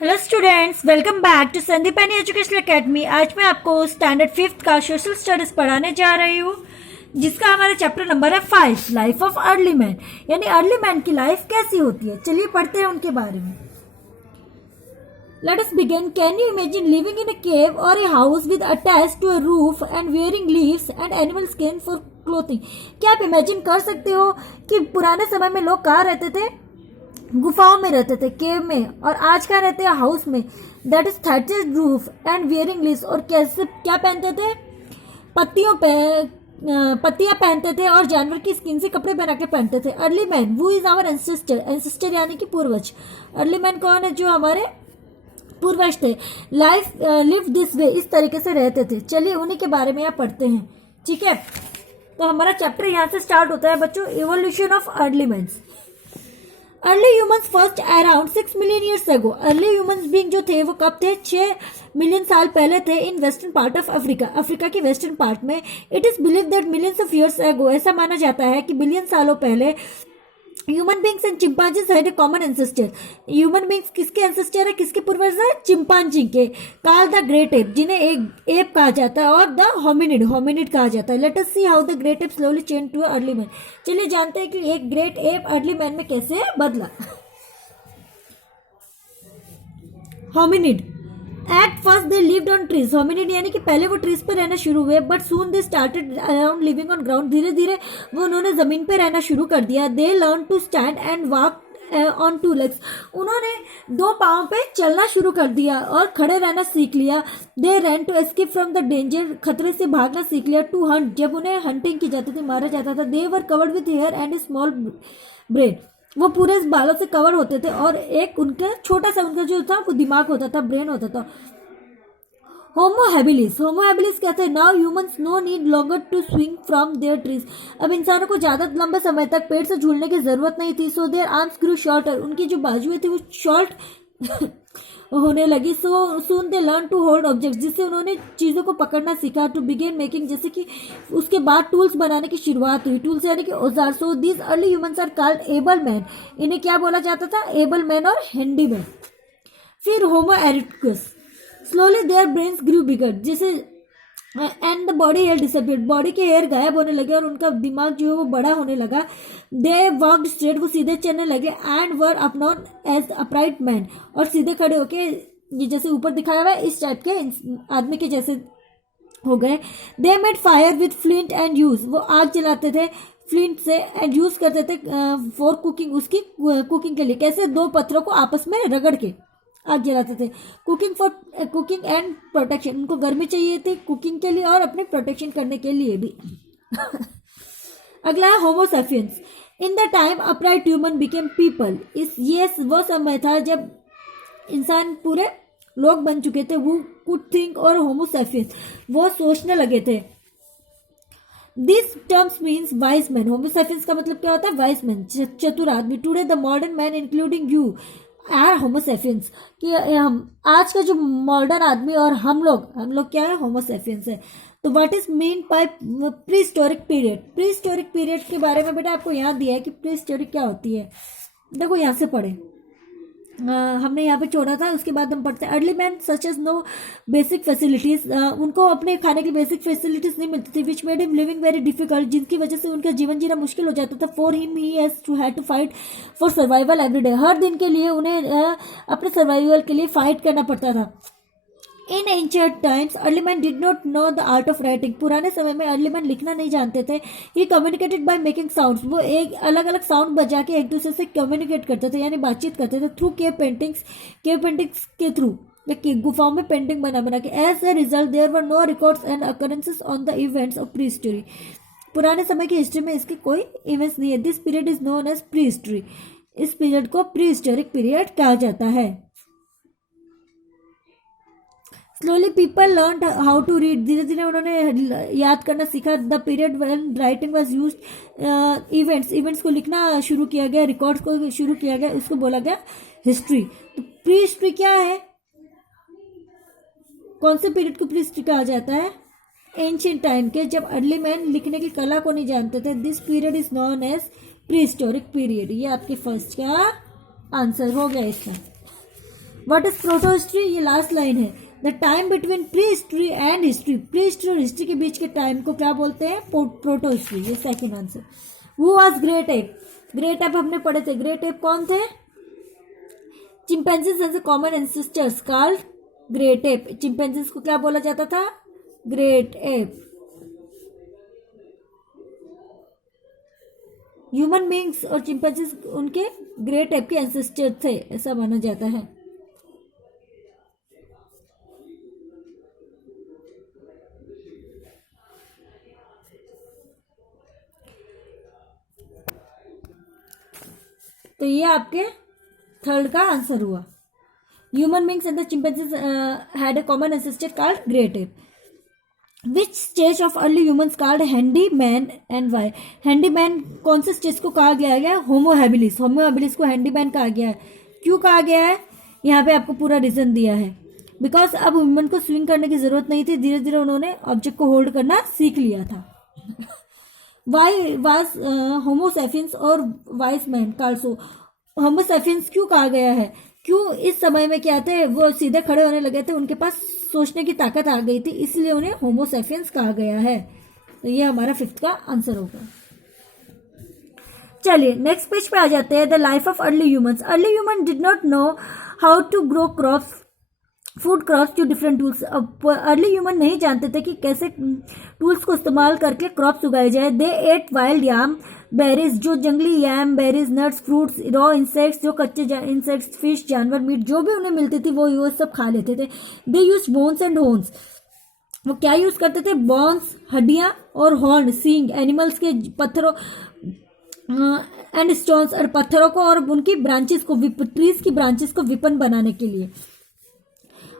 Hello students, welcome back to Sandipani Educational Academy. आज मैं आपको स्टैंडर्ड 5th का सोशल स्टडीज पढ़ाने जा रही हूँ, जिसका हमारा चैप्टर नंबर है 5, लाइफ ऑफ अर्ली मैन। यानी अर्ली मैन की लाइफ कैसी होती है। चलिए पढ़ते हैं उनके बारे में। Let us begin. Can you imagine living in a cave or a house with attached to a roof and wearing leaves and animal skin for clothing? क्या आप इमेजिन कर सकते हो कि पुराने समय में लोग कहाँ रहते थे? गुफाओं में रहते थे, केव में। और आज क्या रहते हैं? हाउस में। That is thatched roof and wearing leaves. और कैसे क्या पहनते थे? पत्तियां पहनते थे और जानवर की स्किन से कपड़े बना के पहनते थे। अर्ली मैन वो इज आवर एंसेस्टर यानी कि पूर्वज। अर्ली मैन कौन है? जो हमारे पूर्वज थे। लाइफ लिव दिस वे, इस तरीके से रहते थे। चलिए उन्हीं के बारे में यहाँ पढ़ते हैं, ठीक है। तो हमारा चैप्टर यहाँ से स्टार्ट होता है बच्चों, evolution of early mans. Early humans first around 6 million years ago. Early humans being जो थे वो कब थे? 6 मिलियन साल पहले थे। In western part of Africa, Africa की वेस्टर्न पार्ट में। It is believe that millions of years ago, ऐसा माना जाता है कि बिलियन सालों पहले human beings and chimpanzees had a common ancestor. Human beings किसके एंसेस्टर है? किसके पूर्वज है? चिंपांजी के। कॉल द ग्रेट एप, जिन्हें एक एप कहा जाता है, और द होमिनिड कहा जाता है। Let us see how the great app slowly change too early man. चलिए जानते हैं कि एक ग्रेट एप अर्ली मैन में कैसे बदला। Hominid at first they lived on trees. Hominid यानी कि पहले वो ट्रीज पर रहना शुरू हुए, but soon they started around living on ground. धीरे धीरे वो उन्होंने जमीन पे रहना शुरू कर दिया। They learn to stand and walk on 2 legs। उन्होंने 2 पाँव पे चलना शुरू कर दिया और खड़े रहना सीख लिया। They ran to escape from the danger, खतरे से भागना सीख लिया। टू हंट, जब उन्हें हंटिंग की जाती थी, मारा जाता था। They were covered with hair and small brain, वो पूरे बालों से कवर होते थे और एक उनका छोटा सा उनका जो था वो दिमाग होता था, ब्रेन होता था। होमो हैबिलिस कहते हैं now humans no need longer to swing from their trees. अब इंसानों को ज्यादा लंबे समय तक पेड़ से झूलने की जरूरत नहीं थी। So their arms grew shorter, उनकी जो बाजुएं थी वो शॉर्ट होने लगी। So soon they learn to hold object, जिससे उन्होंने चीजों को पकड़ना सीखा। टू बिगिन मेकिंग, जैसे कि उसके बाद टूल्स बनाने की शुरुआत हुई। टूल्स यानी कि औजार। So these early humans are called able man, इन्हें क्या बोला जाता था? एबल मैन और हैंडी मैन। फिर Homo erectus, slowly their brains grew bigger, जैसे and the body hair disappeared, body के हेयर गायब होने लगे और उनका दिमाग जो है वो बड़ा होने लगा। दे वॉक्ड स्ट्रेट, वो सीधे चलने लगे। And were unknown as upright man, और सीधे खड़े होके, ये जैसे ऊपर दिखाया हुआ है इस टाइप के आदमी के जैसे हो गए। They made fire with flint and use, वो आग जलाते थे फ्लिंट से एंड यूज करते थे फॉर कुकिंग, उसकी कुकिंग के लिए। कैसे? 2 पत्थरों को आपस में रगड़ के आग जलाते थे। कुकिंग एंड प्रोटेक्शन, उनको गर्मी चाहिए थी कुकिंग के लिए और अपने प्रोटेक्शन करने के लिए भी। अगला है Homo sapiens. In the time upright human became people, ये वो समय था जब इंसान पूरे लोग बन चुके थे। वो कुड थिंक, और होमो सैपियंस वो सोचने लगे थे। This terms means wise man. Homo sapiens का मतलब क्या होता है? वाइज मैन, चतुर आदमी। Today the modern man including you are Homo sapiens, कि हम आज का जो मॉडर्न आदमी और हम लोग क्या है? होमो सैपियंस है। तो what is mean by pre historic period? Pre historic period के बारे में बेटा आपको याद दिया है कि प्री हिस्टोरिक क्या होती है। देखो यहाँ से पढ़े, हमने यहाँ पे छोड़ा था, उसके बाद हम पढ़ते हैं। Early man such as no basic facilities, उनको अपने खाने की बेसिक फैसिलिटीज नहीं मिलती थी। Which made him living very difficult, जिनकी वजह से उनका जीवन जीना मुश्किल हो जाता था। For him he had to fight for survival every day, हर दिन के लिए उन्हें अपने सर्वाइवल के लिए फाइट करना पड़ता था। इन ancient times early man did not know the art of writing, पुराने समय में अर्ली मैन लिखना नहीं जानते थे। ही कम्युनिकेटेड बाय मेकिंग साउंड्स, वो एक अलग अलग साउंड बजा के एक दूसरे से कम्युनिकेट करते थे, यानी बातचीत करते थे। थ्रू केव पेंटिंग्स के थ्रू, गुफाओं में पेंटिंग बना के। As a result there were no records and occurrences on the events of pre history, पुराने समय की हिस्ट्री में इसके कोई इवेंट्स नहीं है। This period is known as prehistory, इस पीरियड को प्री हिस्टोरिक पीरियड कहा जाता है। Slowly people learn how to read, धीरे धीरे उन्होंने याद करना सीखा। The period when writing was used, events को लिखना शुरू किया गया, रिकॉर्ड्स को शुरू किया गया, उसको बोला गया हिस्ट्री। तो प्री हिस्ट्री क्या है? कौन से पीरियड को प्री हिस्ट्री कहा जाता है? एंशिएंट टाइम के, जब अर्ली मैन लिखने की कला को नहीं जानते थे। This period is known as prehistoric period. ये आपके फर्स्ट का आंसर हो गया इसका। व्हाट इज प्रोटो हिस्ट्री, ये लास्ट लाइन है। The time between prehistory and history, prehistory और हिस्ट्री के बीच के टाइम को क्या बोलते हैं, प्रोटो हिस्ट्री। ये second answer. Who was great ape, great ape हमने पढ़े थे, ग्रेट एप कौन थे, chimpanzees as a common ancestors called great app. Chimpanzees को क्या बोला जाता था, ग्रेट एप। ह्यूमन बींग्स और चिंपैंजीज उनके ग्रेट एप के एंसेस्टर थे, ऐसा माना जाता है। तो ये आपके थर्ड का आंसर हुआ। Human beings and the chimpanzees had a common ancestor called great ape. Which stage of early humans called handy man and why, handy man कौन से स्टेज को कहा गया है, होमो हैबिलिस, होमो हैबिलिस को handy man कहा गया है। क्यों कहा गया है, यहाँ पे आपको पूरा रीजन दिया है। बिकॉज अब ह्यूमन को स्विंग करने की जरूरत नहीं थी, धीरे धीरे उन्होंने ऑब्जेक्ट को होल्ड करना सीख लिया था। वाई वाज होमोसेपियंस और वाइस मैन काल्सो, होमोसेपियंस क्यों कहा गया है, क्यों इस समय में क्या थे, वो सीधे खड़े होने लगे थे, उनके पास सोचने की ताकत आ गई थी, इसलिए उन्हें होमोसेपियंस कहा गया है। तो ये हमारा फिफ्थ का आंसर होगा। चलिए नेक्स्ट पेज पे आ जाते हैं। The life of early humans, early human did not know how to grow crops, food crops to different tools. अब अर्ली ह्यूमन नहीं जानते थे कि कैसे टूल्स को इस्तेमाल करके क्रॉप्स उगाए जाए। दे एट वाइल्ड याम बेरीज, जो जंगली yam berries, nuts, fruits, raw insects, जो कच्चे इंसेक्ट्स, फिश, जानवर, मीट, जो भी उन्हें मिलती थी वो सब खा लेते थे। दे यूज बोन्स एंड हॉर्न्स, वो क्या यूज करते थे, बोन्स हड्डियां और हॉर्न सींग, एनिमल्स के पत्थरों एंड स्टोन्स और पत्थरों को और उनकी ब्रांचेस को, ट्रीज की ब्रांचेस को विपन बनाने के लिए।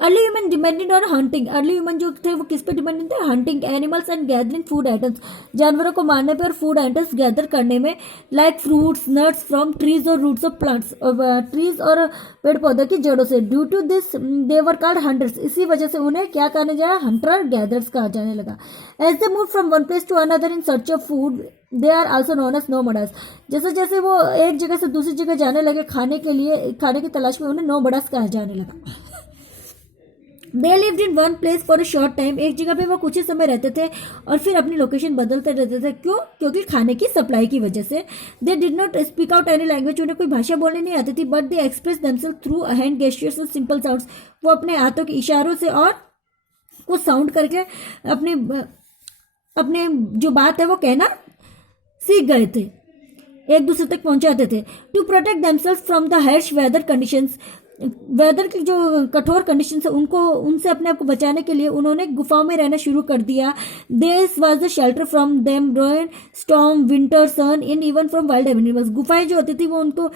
Early human depended on hunting, early human जो थे वो किस पे डिपेंडेंट थे, hunting animals and gathering food items, जानवरों को मारने पे और फूड आइटम्स गैदर करने में, like fruits nuts from trees और रूट्स ऑफ प्लांट्स, ट्रीज और पेड़ पौधे की जड़ों से। Due to this they were called hunters, इसी वजह से उन्हें क्या कहने जाए, हंटर और गैदर्स कहा जाने लगा। As they move from one place to another in search of food they are also known as nomads, जैसे जैसे वो एक जगह से दूसरी जगह जाने लगे खाने के लिए, खाने की तलाश में, उन्हें नोमैड्स कहा जाने लगा। They lived in one place for a short time, एक जगह पे वो कुछ ही समय रहते थे और फिर अपनी लोकेशन बदलते रहते थे। क्यों, क्योंकि खाने की सप्लाई की वजह से। They did not speak out any language, उन्हें कोई भाषा बोलनी नहीं आती थी, but they express themselves through hand gestures and simple sounds, वो अपने हाथों के इशारों से और कुछ साउंड करके अपने जो बात है वो कहना सीख गए थे, एक दूसरे तक पहुंचाते थे। To protect themselves from the harsh weather conditions, weather की जो कठोर कंडीशन है उनको, उनसे अपने आप को बचाने के लिए उन्होंने गुफाओं में रहना शुरू कर दिया। This was the shelter from them rain storm winter sun in even from wild animals, गुफाएं जो होती थी वो उनको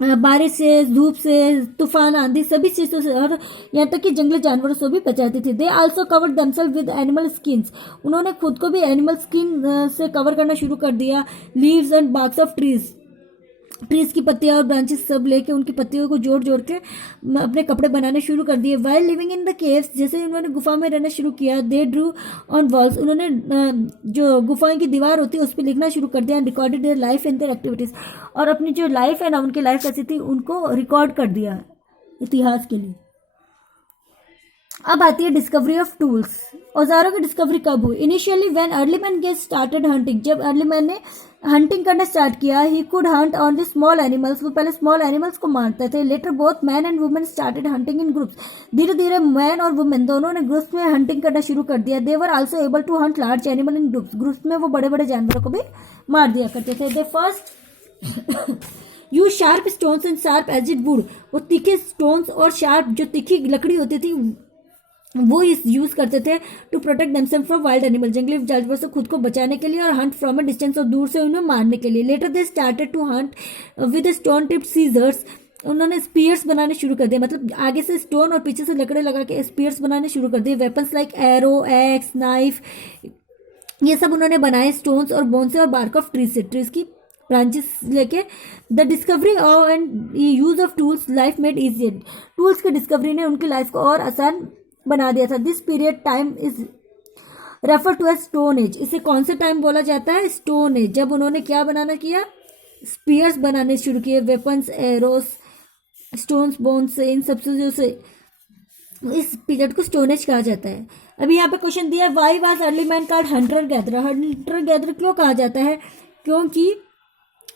बारिश से, धूप से, तूफान, आंधी, सभी चीजों से और यहाँ तक कि जंगली जानवरों से भी बचाती थी। They also covered themselves with animal skins, उन्होंने खुद को भी एनिमल स्किन से कवर करना शुरू कर दिया। Leaves and barks of trees, trees की पत्तियां और ब्रांचेस सब लेके उनकी पत्तियों को जोड़ जोड़ के अपने कपड़े बनाने शुरू कर दिए। While living in the caves, जैसे ही उन्होंने गुफा में रहना शुरू किया, दे ड्रू ऑन वॉल्स, उन्होंने जो गुफाओं की दीवार होती है उस पर लिखना शुरू कर दिया। Recorded their life and their activities, और अपनी जो लाइफ है ना, उनकी लाइफ कैसी थी उनको रिकॉर्ड कर दिया इतिहास के लिए। अब आती है डिस्कवरी ऑफ टूल्स, औजारों की डिस्कवरी कब हुई। Initially when early man get started hunting, जब अर्ली मैन ने हंटिंग करना स्टार्ट किया, he could hunt only small animals, वो पहले स्मॉल एनिमल्स को मारते थे। Later both man and women started hunting in groups, धीरे धीरे मैन और वुमेन दोनों ने ग्रुप्स में हंटिंग करना शुरू कर दिया। They were also able to hunt large animal in groups, groups में वो बड़े बड़े जानवरों को भी मार दिया करते थे। They first use sharp stones and sharp edged wood, वो तीखे स्टोन्स और शार्प जो तीखी लकड़ी होती थी वो इस यूज करते थे। To protect themselves from wild animal, जंगली जानवर से खुद को बचाने के लिए, और हंट फ्रॉम अ डिस्टेंस, और दूर से उन्हें मारने के लिए। Later they started to hunt with stone tipped scissors, उन्होंने स्पीयर्स बनाने शुरू कर दिए, मतलब आगे से स्टोन और पीछे से लकड़े लगा के स्पीयर्स बनाने शुरू कर दिए। Weapons like arrow, axe, knife, ये सब उन्होंने बनाए स्टोन्स और बोन से और बार्क ऑफ ट्रीज से, ट्रीज की ब्रांचेस लेके। The discovery and use of tools life made easier, tools की डिस्कवरी ने उनकी लाइफ को और आसान बना दिया था। This period time is refer to as stone age, इसे कौन से टाइम बोला जाता है, स्टोन एज, जब उन्होंने क्या बनाना किया, स्पीयर्स बनाने शुरू किए, वेपन्स, एरोस, स्टोन्स, बोन्स से, इन सब चीज़ों से इस पीरियड को स्टोन एज कहा जाता है। अभी यहाँ पे क्वेश्चन दिया, why was early man called Hunter gatherer. Hunter gatherer क्यों कहा जाता है? क्योंकि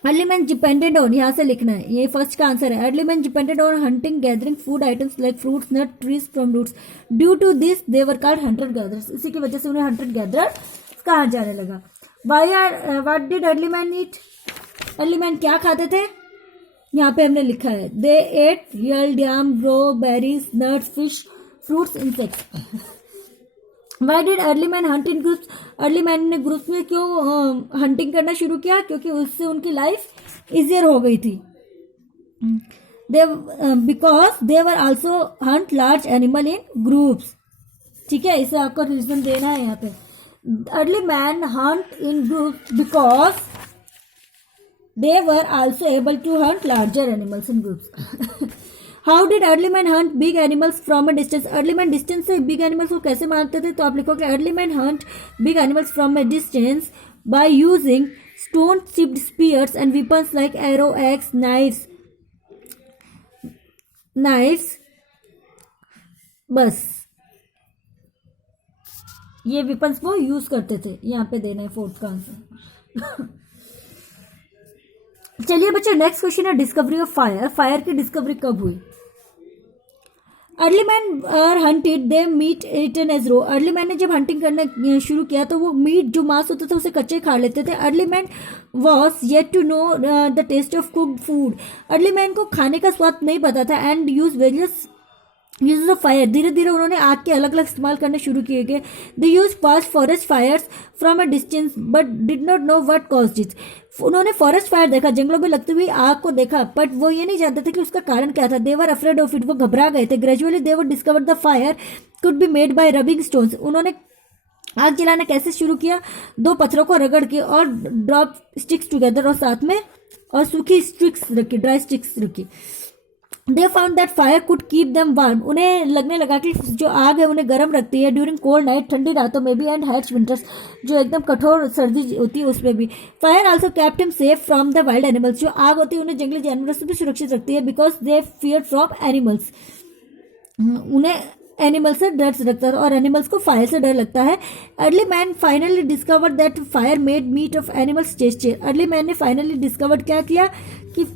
अर्ली मैन डिपेंडेड ऑन, यहाँ से लिखना है, ये फर्स्ट का आंसर है। Early man depended on hunting gathering food items like fruits, nut, trees from roots. Due to this they were called hunter gatherers. इसी की वजह से उन्हें हंटर गैदरर कहा जाने लगा। What did early man eat? Early man क्या खाते थे? यहाँ पे हमने लिखा है, they ate yam, dam, grow, berries, nuts, fish, fruits, insects. Why did early man hunt in groups? Early man ने ग्रुप्स में क्यों हंटिंग करना शुरू किया? क्योंकि उससे उनकी लाइफ इजियर हो गई थी। Because they were also Hunt large animal in groups. ठीक है, इसे आपको रीजन देना है यहाँ पे। Early man hunt in groups because they were also able to hunt larger animals in groups. How did early man hunt big animals from a distance? early man distance से big animals को कैसे मारते थे? तो आप लिखोगे early man hunt big animals from a distance by using stone tipped spears and weapons like arrow, axe, knives. बस ये weapons वो यूज करते थे। यहाँ पे देना है फोर्थ का आंसर। चलिए बच्चों, नेक्स्ट क्वेश्चन है डिस्कवरी ऑफ फायर। फायर की डिस्कवरी कब हुई? Early man are hunted they meat eaten as raw. Early man ने जब हंटिंग करना शुरू किया तो वो मीट जो मांस होता था उसे कच्चे खा लेते थे। Early man was yet to know the taste of cooked food. Early man को खाने का स्वाद नहीं पता था। And use various use of fire. धीरे धीरे उन्होंने आग के अलग अलग इस्तेमाल करने शुरू किए गए। They use fast forest fires from a distance but did not know what caused it. उन्होंने फॉरेस्ट फायर देखा, जंगलों में लगती हुई आग को देखा, बट वो ये नहीं जानते थे कि उसका कारण क्या था। They were afraid of it, वो घबरा गए थे। Gradually they were discover the fire could be made by rubbing stones. उन्होंने आग जलाना कैसे शुरू किया? दो पत्थरों को रगड़ के और ड्रॉप स्टिक्स टुगेदर, और साथ में और सूखी स्टिक्स रखी, ड्राई स्टिक्स रखी। They found that fire could keep them warm. उन्हें लगने लगा कि जो आग है उन्हें गर्म रखती है ड्यूरिंग कोल्ड नाइट, ठंडी रातों में भी, एंड हार्श विंटर्स, जो एकदम कठोर सर्दी होती है उसमें भी। Fire also kept him safe from the wild animals. जो आग होती है उन्हें जंगली जानवरों से भी सुरक्षित रखती है। Because they fear from animals, उन्हें एनिमल से डर लगता है और एनिमल्स को फायर से डर लगता है। Early man finally discover that fire made meat of animals tastier. Early man ने फाइनली डिस्कवर क्या किया कि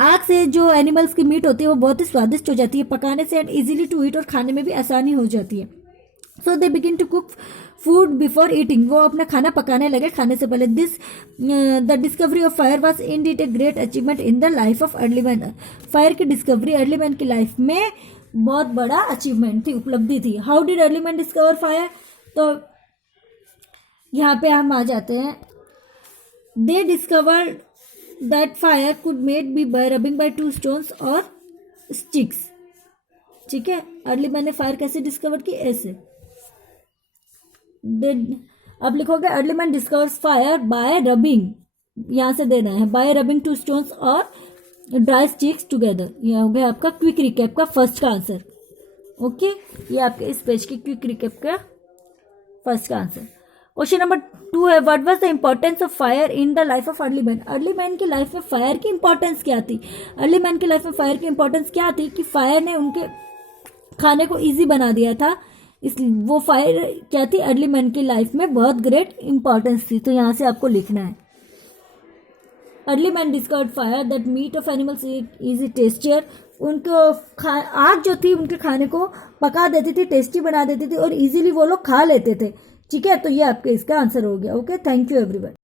आग से जो एनिमल्स की मीट होती है वो बहुत ही स्वादिष्ट हो जाती है पकाने से, एंड इजीली टू ईट, और खाने में भी आसानी हो जाती है। So they begin to cook food before eating. वो अपना खाना पकाने लगे खाने से पहले। This the discovery of fire was indeed a great achievement in the life of early man. Fire की डिस्कवरी अर्ली मैन की लाइफ में बहुत बड़ा अचीवमेंट थी, उपलब्धि थी। How did early man discover fire? तो यहाँ पे हम आ जाते हैं। They discover that fire could made be by rubbing by two stones or sticks। ठीक है, अर्ली मैन ने फायर कैसे डिस्कवर की? ऐसे। अब लिखोगे early man discovers fire bye rubbing, यहां से देना है, बाय रबिंग टू स्टोन्स और ड्राई स्टिक्स टुगेदर। यह हो गया आपका क्विक रिकैप का फर्स्ट का आंसर। ओके, ये आपके इस पेज की क्विक रिकैप का फर्स्ट का आंसर। क्वेश्चन नंबर 2 है, what was the importance of fire in the life of early man. Early man की लाइफ में फायर की इंपॉर्टेंस क्या थी? अर्ली मैन की लाइफ में फायर की इंपॉर्टेंस क्या थी कि फायर ने उनके खाने को इजी बना दिया था। इसलिए वो फायर क्या थी? अर्ली मैन की लाइफ में बहुत ग्रेट इंपॉर्टेंस थी। तो यहाँ से आपको लिखना है, early man discovered fire that meat of animals is tastier. उनको आग जो थी उनके खाने को पका देती थी, टेस्टी बना देती थी, और इजीली वो लोग खा लेते थे। ठीक है, तो ये आपके इसका आंसर हो गया। Okay, thank you everyone.